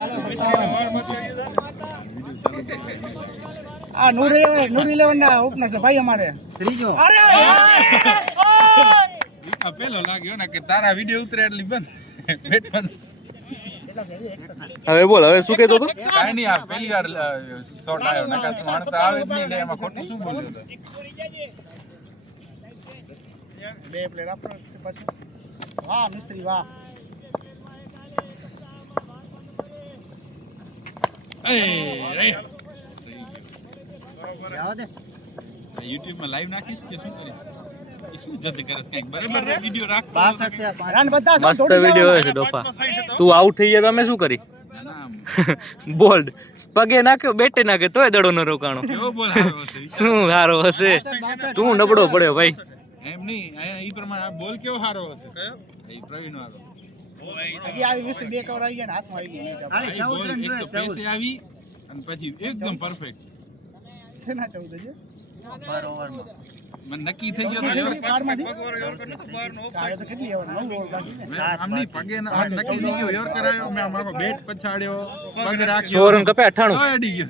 આ નૂરી લેવન ના ઓપનર છે ભાઈ અમારે ત્રીજો. અરે આ પેલો લાગ્યો ને કે તારા વિડિયો ઉતરે એટલે બંધ બેટ બંધ. હવે બોલ, હવે શું કહેતો તું? કાઈ નહીં, આ પહેલી વાર શોટ આવ્યો નકા તો માણસ તો આવે જ નહીં ને એમાં ખોટું શું બોલ્યો તો. બે પ્લેયર આપો પાછું. વાહ મિસ્ત્રી વાહ. YouTube માં લાઈવ નાખીશ કે શું કરીશ? શું જદ કરસ કઈક બરાબર વિડિયો રાખ. રન બધા મસ્ત વિડિયો હોય છે ડોફા. તું આઉટ થઈ ગયા તો અમે શું કરી? બોલ્ડ પગે નાખ્યો, બેટે નાખ્યો તોય દડો ન રોકાણો. કેવો બોલ આવ્યો છે? શું સારો હશે? તું નબળો પડ્યો ભાઈ. એમ નહીં, ઈ પ્રમાણે બોલ કેવો સારો હશે? કયો? એ પ્રવીણ વાળો. હજી આવી મિસ્ત્રી બે કવર આવી ગયા ને હાથમાં આવી ગઈ. બોલ એક તો પેસે આવી અને પછી એકદમ પરફેક્ટ. શેના 14 છે? મને નક્કી થઈ ગયો તો તો કેટલી ઓવર 9 ઓવર બાકી ને. આમ નહીં, પગે નક્કી થઈ ગયો યોર કરાયો, મેં મારો બેટ પછાડ્યો, પગ રાખ્યો, 100 રન કપે 98 તોય અડી ગયો.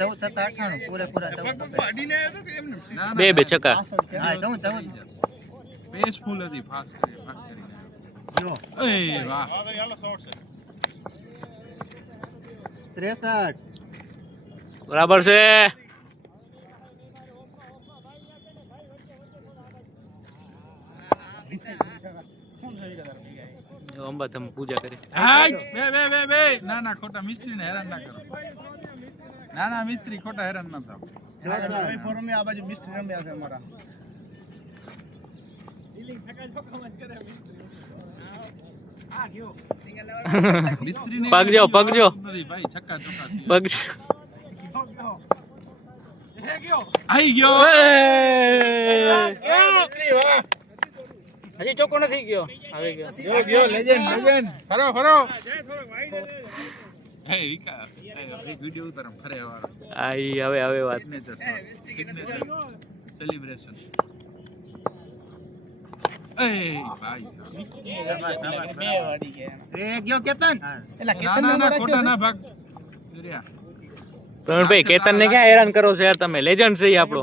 14 પૂરેપૂરા 14 અડીને આવ્યો તો કે એમને ના બે બે છક્કા. પેસ ફૂલ હતી, ફાસ્ટ કરી જો. એ વાહ, 63 બરાબર છે. અંબા તમે પૂજા કરી. હાય બે ના ના, ખોટા મિસ્ત્રીને હેરાન ના કરો. ના ના, મિસ્ત્રી ખોટા હેરાન ના થાવ. ભાઈ ફોરમે આ બાજુ મિસ્ત્રી રમ્યા છે અમારા. મિસ્ત્રીને પગજો પગજો ભાઈ, છક્કા ચોક્કા છે. પગ. આઈ ગયો. હજી ચોખ્ખો નથી ગયો. આવી ગયો. ગયો લેજેન્ડ. ફરો ફરો. હે વિકા, એક વિડિયો ઉતારમ ફરે વાળો. આઈ હવે વાત. Signature celebration. એ ભાઈ બે વાડી ગયા. એ ગયો કેતન. એલા ના કેતન ના નો ના, ખોટા ના ભાગ. દુરિયા પ્રવીણભાઈ કેતન ને ક્યાં હેરાન કરો છો યાર તમે? લેજન્ડ છે ઈ આપણો.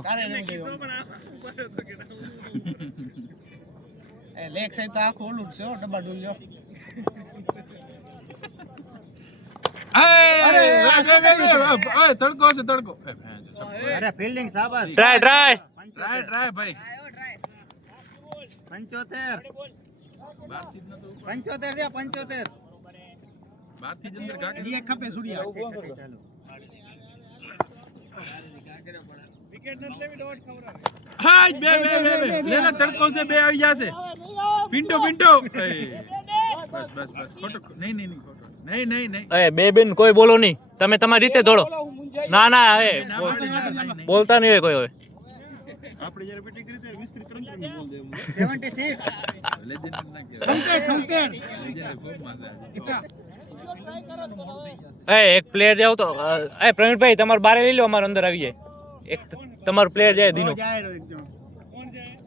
એ લેગ સાઈડ તો આખું ઓલું છે હો, ડબ્બા ડુલ્યો. અરે તડકો છે તડકો. અરે ફિલ્ડિંગ શાબાશ. ટ્રાય ટ્રાય ભાઈ. 75 બારથી જ નતો. 75 છે 75. બારથી જ અંદર ગાગ. હજી એક ખપે સુડિયા. હાય બે લેલા તડકો છે, બે આવી જશે. પિન્ટો એ બસ ખોટો નહીં ખોટો નહીં. એ બે બેન કોઈ બોલો નહીં, તમે તમારી રીતે દોડો. ના ના, એ બોલતા નહીં હોય કોઈ. હવે આપણે જ્યારે બેટિંગ કરી ત્યારે મિસ્ત્રી 3 બોલ દે. 76 લેજેન્ડ ના કે 76 લેજેન્ડ ખૂબ મજા એ એક પ્લેયર જાવ તો એ પ્રવીણભાઈ તમારે બારે લઈ લો, અમારે અંદર આવી જાય. એક તમારો પ્લેયર જાય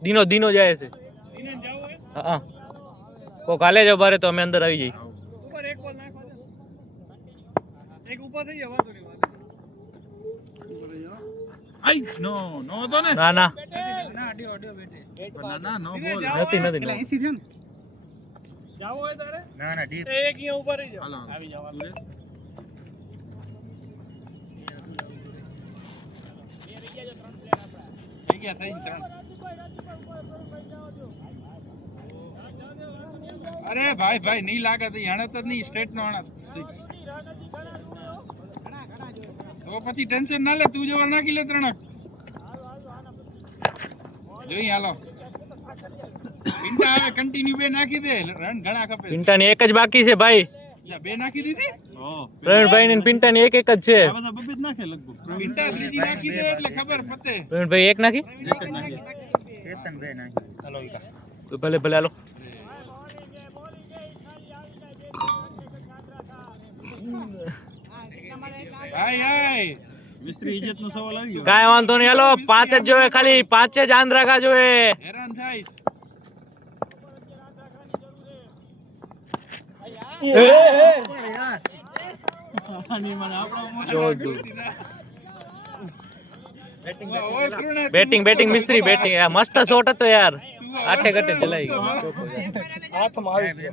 દીનો જાય છે. હા કોક હાલે જાવ બારે તો અમે અંદર આવી જઈએ. આઈ નો તો ને. ના ના ના નો બોલ નથી પેલા 80 છે ને. જાવો હોય તારે? ના ડીપ. એક અહીંયા ઉપર રહી જાવ. આવી જાવ. થઈ ગયા 3. અરે ભાઈ નહીં લાગે તો હણત જ નહીં, સ્ટેટ નો હણત 6. તો પછી ટેન્શન ના લે, તું જવા નાખી લે 3. જોઈ હાલો. પિન્ટા આવે કન્ટિન્યુ બે નાખી દે, રન ઘણા ખપે. પિન્ટાની એક જ બાકી છે ભાઈ. બે નાખી દીધી. પ્રવીણભાઈ ને પિન્ટાની એક જ છે. આ બધા બબે જ નાખે લગભગ. પિન્ટા ત્રીજી નાખી દે એટલે ખબર પતે. પ્રવીણભાઈ એક નાખી, એક જ નાખી. કેતન બે નાખી. હાલો વિકા. ભલે હાલો. હાય મિસ્ત્રી ઇજ્જત નો સવાલ આવી ગયો. કાંઈ વાંધો નહીં, હાલો 5 જ જોવે, ખાલી 5 જ આંદ્રાગા જોવે. હેરાન થાય. યાર આની મને આપણો જોજો બેટિંગ બેટિંગ મિસ્ત્રી બેટિંગ મસ્ત શોટ હતો યાર આઠે ઘટે ચલાઈ ગયો હાથમાં આવી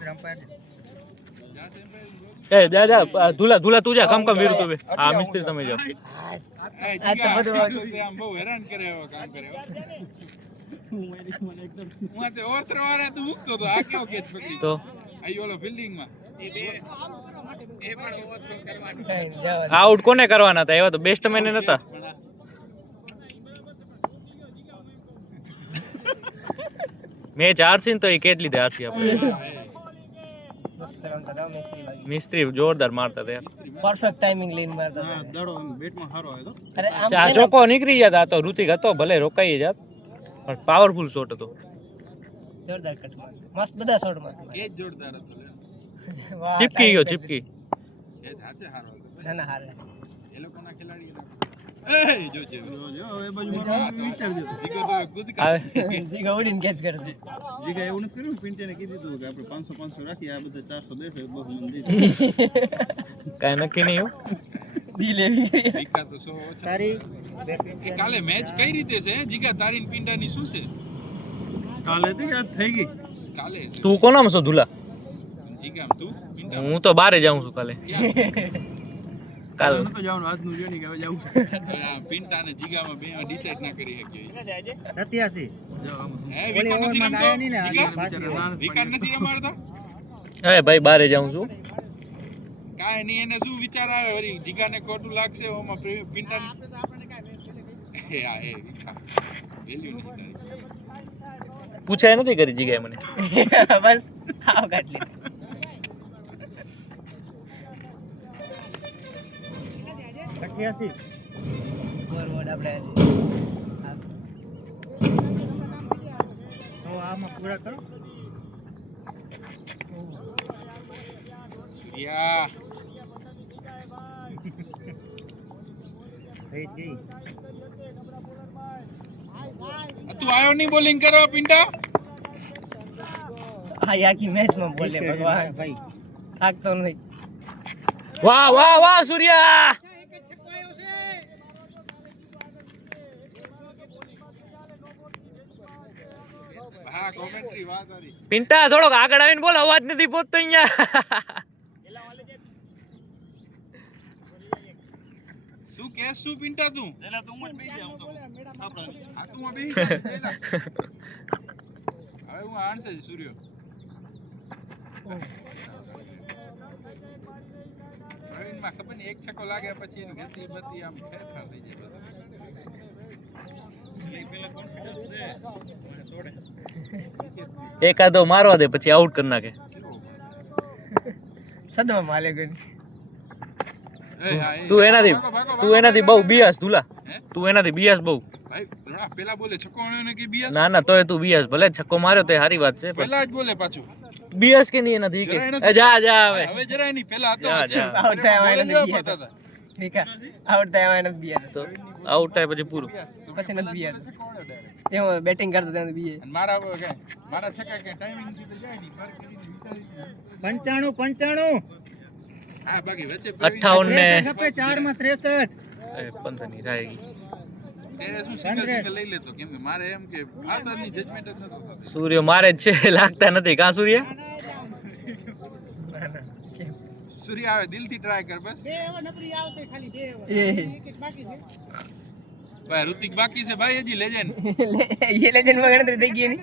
એ જા જા ધુલા ધુલા તું જા કમ કમ વીર તું હા મિસ્ત્રી તમે જાઓ આ તો બધું આમ બહુ હેરાન કરે એવો કામ કરે હું તે ઓરત્ર વાળા તું મૂકતો તો આ કેવો કેચ પકડી તો આઈ ઓલો ફિલ્ડિંગ માં એ પણ ઓવરથ્રો કરવાનો આઉટ કોને કરવાના હતા એવા તો બેસ્ટ મેન નતા મેચ હારસી તો એ કેટલી દે હારસી આપણે મિસ્ત્રી જોરદાર મારતા હતા પરફેક્ટ ટાઈમિંગ લઈને મારતા હા દડો બેટમાં સારો આવ્યો અરે આમ ચા ચોકો નીકળી જતા તો ઋતિક હતો ભલે રોકાઈ જાત પણ પાવરફુલ શોટ હતો જોરદાર કટ માર મસ્ત બધા શોટ માર કેચ જોરદાર હતો લે વાહ ચીપકી ગયો ચીપકી એ સાચે હારો હતો ના ના હારે એ લોકોના ખેલાડી એ જો જો એ બાજુ વિચારજો જીગો તો કૂદ જી ગોડીન કેચ કરે જીગા એવું નથી કર્યું પિન્ટેને કીધું હતું કે આપણે 500 રાખી આ બધા 400 દેશે બહુ મને દે કાઈ નક્કી નહીં દી લેવી વિકા તો 100 ઓછા તારી કાલે મેચ કઈ રીતે છે જીગા તારીન પિંડાની શું છે કાલે થી કે થઈ ગઈ કાલે છે તું કોનામ છો ધુલા જીગા તું પિંડા હું તો બારે જાઉં છું કાલે કાલ તો જવાનું આજનું જોઈ કે હવે જાવું છે પિંટા અને જીગામાં બે ડિસાઈડ ના કરી શક્યો 87 જો આમ શું હે વિકા નથી રમતો જીગા વિકા નથી રમાડતા હવે ભાઈ બારે જાઉં છું કાઈ નહીં એને શું વિચાર આવે વળી જીગાને ખોટું લાગશે ઓમાં પિંટા હે આ હે વિકા વેલ્યુ નહીં તારી પૂછાય નથી કરી જીગાએ મને બસ આવ કાટલી 88 ફોરવર્ડ આપણે તો આમાં પૂરા કરો યા થઈ ગઈ તું આયો નહીં બોલિંગ કરવા પિંટા આ આખી મેચમાં બોલે ભગવાન ભાઈ થાકતો નથી વાહ વાહ વાહ સૂર્યા હા કોમેન્ટ્રી વાત કરી પિન્ટા થોડોક આગળ આવીને બોલ અવાજ નથી પહોંચતો અહીંયા શું કેસ શું પિંટા તું એલા તું મત બેસી જા હું તો આપણે આ તું આ બેસી જા, જઈ જા. હવે હું આણશે જ સૂર્યો પ્રવીણમાં ખબર નહીં એક છક્કો લાગ્યા પછી એની ગતિ બતી આમ ફેરફાર થઈ જાય બધું. પેલા કોન્ફિડન્સ દે મને તોડે એકાદો મારવા દે પછી આઉટ કરી નાખે સદમાં માલે ગઈ એ હા, એ. તું એનાથી ભાગો, ભાગો, તું એનાથી બહુ બિયાસ ધુલા હે? તું એનાથી બિયાસ બહુ ભાઈ રણા પેલા બોલે છક્કો ને કે બીયા ના ના તોય તું બિયાસ ભલે છક્કો માર્યો તે સારી વાત છે પણ પેલા જ બોલે પાછું બિયાસ કે નહીં એનાથી કે એ જા જા હવે હવે જરાય નહીં પેલા હતો જા, પછી જા. આઉટ થયા બોલે હોય જેવા નથી પડતા હતા. ઠીક આઉટ થયા હોય નથી બીયા તો આઉટ થાય પછી પૂરું પછી નથી બીયા એમ બેટિંગ કરતો ત્યાં બીએ અને મારા મારા છક્કા કે ટાઈમિંગ થી તો જાય નહીં પર કરીને વિચારી 95 હા બાકી વચ્ચે 58 ને ખપે 4 માં 63 એ પંથ નહીં થાય ગઈ ત્યારે શું સિંગલ સિંગલ લઈ લેતો કેમ કે મારે એમ કે આતરની જજમેન્ટ જ નતો થતો. સૂર્ય મારે જ છે લાગતા નથી કાં સૂર્ય સૂર્ય આવે દિલથી ટ્રાય કર બસ ભાઈ ઋતિક બાકી છે ભાઈ હજી લેજેન્ડ એ લેજન્ડ માં ગણતરી થઈ ગઈ ની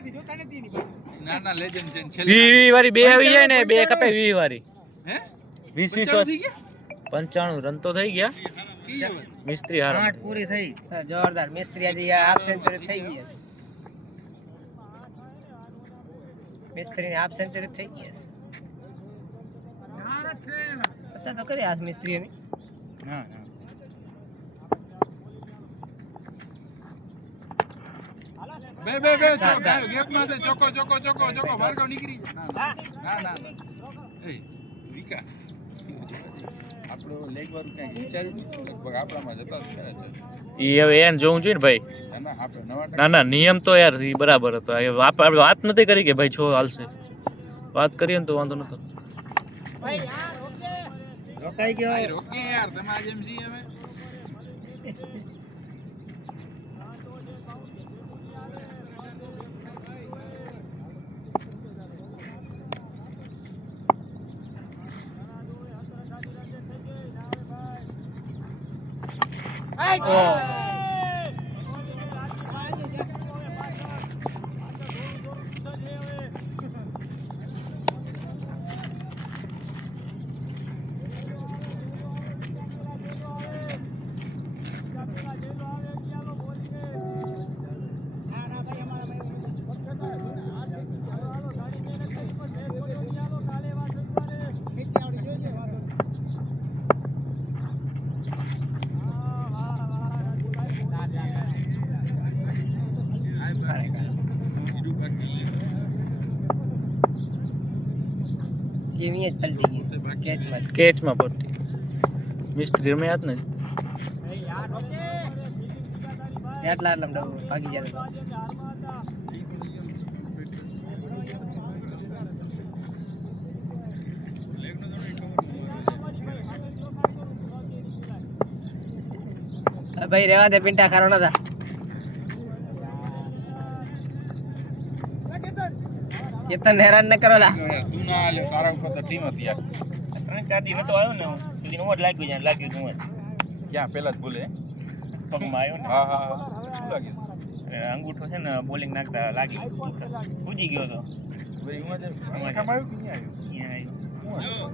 ના ના લેજેન્ડ છે ને વી છેલ્લે વાળી બે આવી જાય ને બે કપે વી વાળી હે 20 થઈ ગયા 95 રન તો થઈ ગયા કી હવે મિસ્ત્રી હાર 8 પૂરી થઈ હા, જોરદાર મિસ્ત્રી આજે હાફ સેન્ચુરી થઈ ગઈ છે મિસ્ત્રીની હાફ સેન્ચુરી થઈ ગઈ છે અચ્છા તો કરી આ મિસ્ત્રીની ના ના બે ગેપ માં છે ચોકો ભાર્ગવ નીકળી જાય ના ના એ વિકા આપણો લેગ વાળું કઈ વિચાર્યું નથી લગભગ આપણામાં જતા જ ખરા છે ઈ હવે એને જોવું જોઈએ ને ભાઈ ના ના આપણે નવા ના ના નિયમ તો યાર ઈ બરાબર હતો આપણે વાત નથી કરી કે ભાઈ છો હાલશે વાત કરીએ ને તો વાંધો નતો પકાઈ ગયો ભાઈ રોકે યાર તમે આજ એમસી અમે ગેમ જ પલટી ગઈ કેચમાં કેચમાં પડતી મિસ્ત્રી રમે હાથ ને એટલા લમડો ભાગી જાય ભાઈ રેવા દે પિંટા ખારો નતા કેતન હેરાન ન કરો લા તું ના આલ્યો તારા ઉપર તો ટીમ હતી યાર 3-4 દી નતો આવ્યો ને હું પેલી નો લાગ્યું જ્યાં લાગ્યું તું ક્યાં પેલા જ બોલે પગમાં આવ્યો ને હા હા શું લાગ્યું અંગૂઠો છે ને બોલિંગ નાખતા લાગી પૂજી ગયો તો ભાઈ હું જ કામ આવ્યું કે નહીં આવ્યું અહીંયા આવ્યો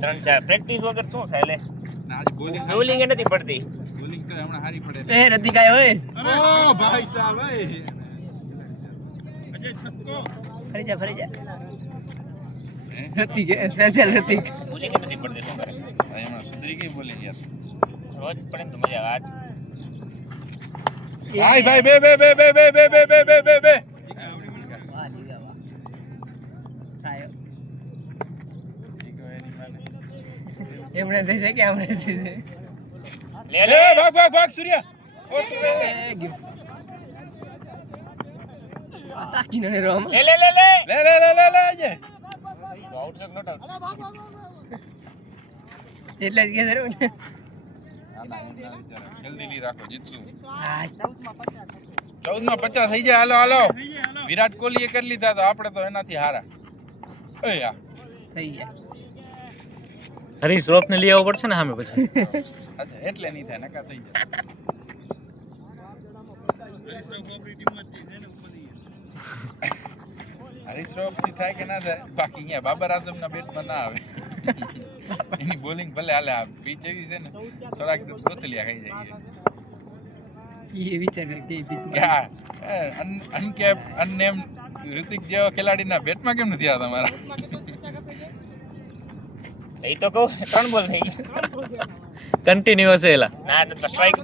3-4 પ્રેક્ટિસ વગર શું થાય લે ના આજ બોલિંગ બોલિંગ એ નથી પડતી બોલિંગ તો હમણાં હારી પડે એ રતી કાય ઓય ઓ ભાઈ સાહેબ ભાઈ ફરી જા રતી કે સ્પેશિયલ રતી બોલિંગ એ નથી પડતી શું કરે હમણાં સુધરી ગઈ બોલિંગ યાર રોજ પડે ને તો મજા આવે ભાઈ ભાઈ બે બે બે બે બે બે બે બે બે બે બે વાહ દીવા વાહ આયો એમણે થઈ છે કે આમણે થઈ છે લે એ ભાગ ભાગ ભાગ સૂર્ય એ ગિફ તાકી નને રોમ લે લે લે લે લે લે લે લે લે જે આઉટ છે નોટ આઉટ એટલે જ કે સર ના ના એમ ના વિચાર જલ્દી રાખો જીતશું હા 14 માં 50 થઈ જાય હાલો હાલો વિરાટ કોહલીએ કરી લીધા તો આપણે તો એનાથી હારા એ યાર થઈ ગયા હરી શ્રોફ ને લઈ આવવો પડશે ને સામે પછી અચ્છા એટલે નહીં થાય નકા થઈ જાય હરીશ રાવ થી થાય કે ના થાય બાકી અહીંયા બાબર આઝમ ના બેટમાં ના આવે એની બોલિંગ ભલે હાલે આ પીચ એવી છે ને થોડાક ગોતલિયા ખાઈ જાય એ વિચાર કે અનકેપ અનનેમ ઋતિક જેવા ખેલાડીના બેટમાં કેમ નથી આવતા તમારા એ તો કહું 3 બોલ થઈ ગઈ કન્ટિન્યુઅસ એલા ના તો સ્ટ્રાઇક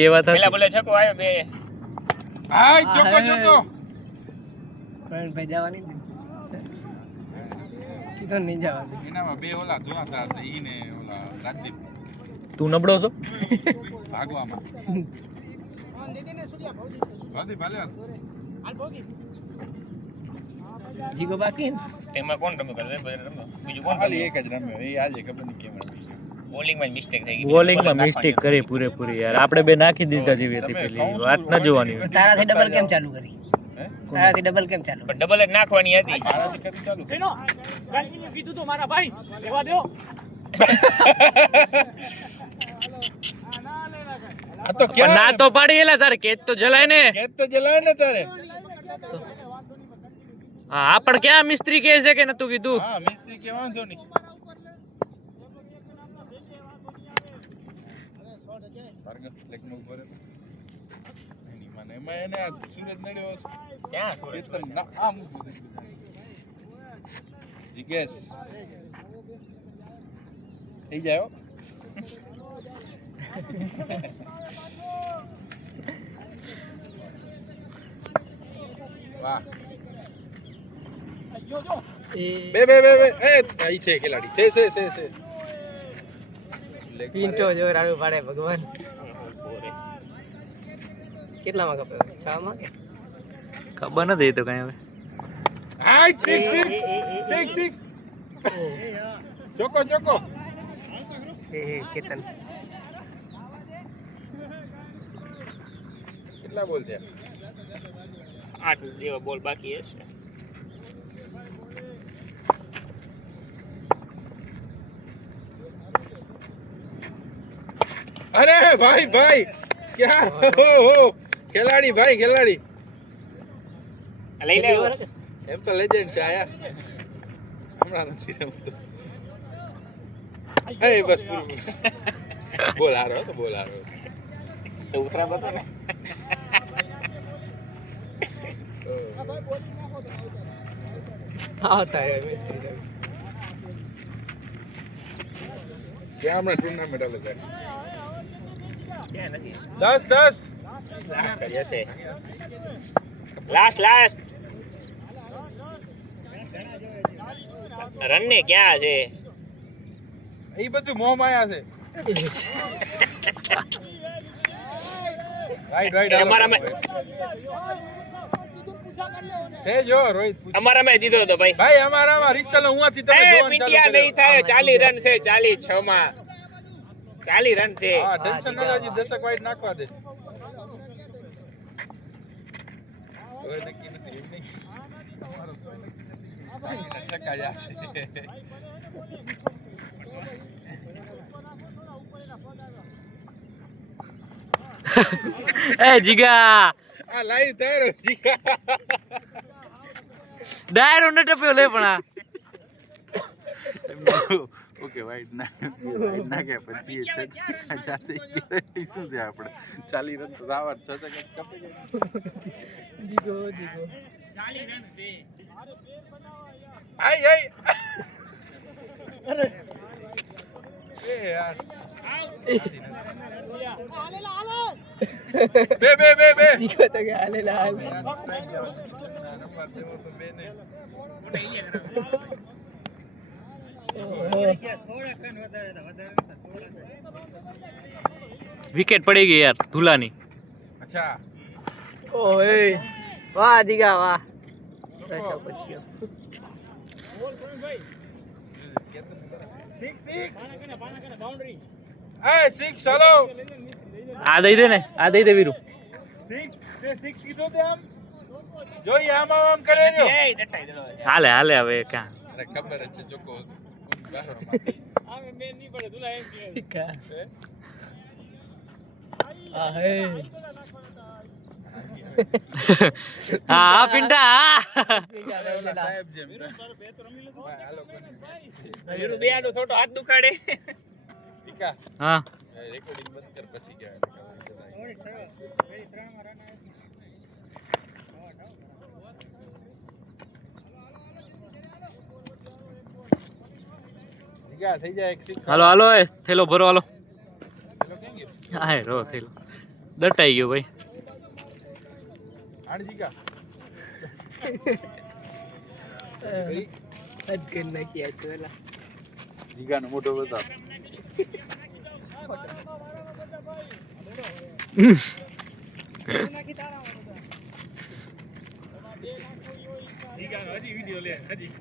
એ વાત પેલા બોલે છકો આવ્યો બે હાય ચોકો ચોકો પણ ભાઈ જવાની ને કીધો નહીં જવાની એનામાં બે ઓલા જોવાતા હશે ઈ ને ઓલા રાજદીપ તું નબળો છો ભાગવામાં ભાદી ભાલે જીગો બાકી ને તેમાં કોણ રમ્યો કરે બીજું કોણ ખાલી એક જ રમ્યો એ આજે ખબર નહીં કેમ રમી બોલિંગ માં મિસ્ટેક થઈ ગઈ બોલિંગમાં મિસ્ટેક કરી પૂરેપૂરી યાર આપણે બે નાખી દીધા જેવી હતી પેલી વાત ન જોવાની હોય. તારાથી ડબલ કેમ ચાલુ કરી તારાથી ડબલ કેમ ચાલુ પણ ડબલ જ નાખવાની હતી મારાથી કરી ચાલુ કીધું તો મારા ભાઈ લેવા દો આ તો પણ ના તો પાડી એલા તારે કેચ તો જલાય ને કેત તો જલાય ને તારે હા આપણ ક્યાં મિસ્ત્રી કહે છે કે નતું કીધું હા મિસ્ત્રી કે વાંધો નહીં ભાર્ગવ લેગમાં ઉભો રહે એની મને એમાં એને આ સૂરજ નડ્યો હશે ક્યાં કેતન ના આમ જીગેશ થઈ જાય હો. વાહ બે બે બે બે એ આઈ છે ખેલાડી છે પિન્ટો જો રાડું પાડે ભગવાન કેટલામાં કપે 6 માં કે ખબર નથી એ તો કઈ હવે આય સિક્સ ચોકો કેતન કેટલા બોલ છે 8 જેવા બોલ બાકી હશે. અરે ભાઈ ક્યાં હો ખેલાડી લઈ લે એમ તો લેજેન્ડ છે આયા હમણાં નથી રમતો. એ બસ પૂરું બોલ હારો ઉતરા બતો ને. આવતા હે મિસ્ત્રી ક્યાં હમણાં ટુર્નામેન્ટ હાલે છે ક્યાં નથી 10 કરીએ છે. લાસ્ટ રન ને ક્યાં છે? એ બધું મોહ માયા છે. રાઈટ છે જો રોહિત અમારા મેં દીધો હતો ભાઈ. ભાઈ અમારામાં રિસલ હુંથી તમે જોવાનું ચાલુ પિંટિયા નહીં થાય. 40 રન છે. 46 માં 40 રન છે. હા ટેન્શન ન લેજી દશક વાઈટ નાખવા દે. હવે નક્કી નથી એમ નહીં છક્કા જશે. એ જીગા આ લાઈવ તૈયાર જીકા ડાયરો ન ટપ્યો લે પણ આ ઓકે વાઈટ ના કે પછી જાશે ગેરંટી શું છે આપણે 40 રન તો દાવર 6 સેકન્ડ કપી જીગો 40 રન છે. આય એ યાર બે જીગો તો કે હાલે હાલ નંબર દેવો તો બે ને વિકેટ પડી ગઈ યાર ધુલાની. અચ્છા ઓય વાહ જીગા વાહ ચોપચ્યો સિક્સ ચાલો આ દઈ દે વીરુ. સિક્સ કીધો તે આમ જોઈએ આમ કરે રહ્યો. એ દટાઈ દેલો. હાલે હવે ક્યાં અરે ખબર જ છે ચોકો આમે મેન નહીં પડે. દુલા એમ કે આ હે હા પિંટા સાહેબ જેમ વીરુ બે આનો થોડો હાથ દુખાડે. ટીકા હા રેકોર્ડિંગ બંધ કર પછી કહેવાય. ટીકા થઈ જાય એક સિક્સ. હાલો એ થેલો ભરો હાલો. પેલો કેમ ગયો હા રો થેલો દટાઈ ગયો ભાઈ. આણ જીકા હદ કર નાખ્યા ચોલા જીગાનો મોટો બતાવ. હજી વિડિયો લે હજી.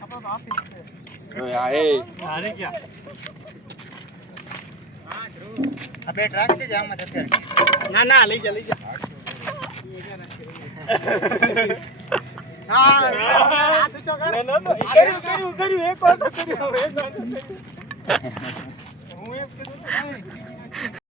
આપણો તો ઓફિસ છે. ઓય આ એ હારી ગયા આ બેટ રાખી દેજે આમાં જ અત્યારે. ના લઈ જા હાથ ઊંચો કર. કર્યું એક વાર તો કર્યું. હું એમ કીધું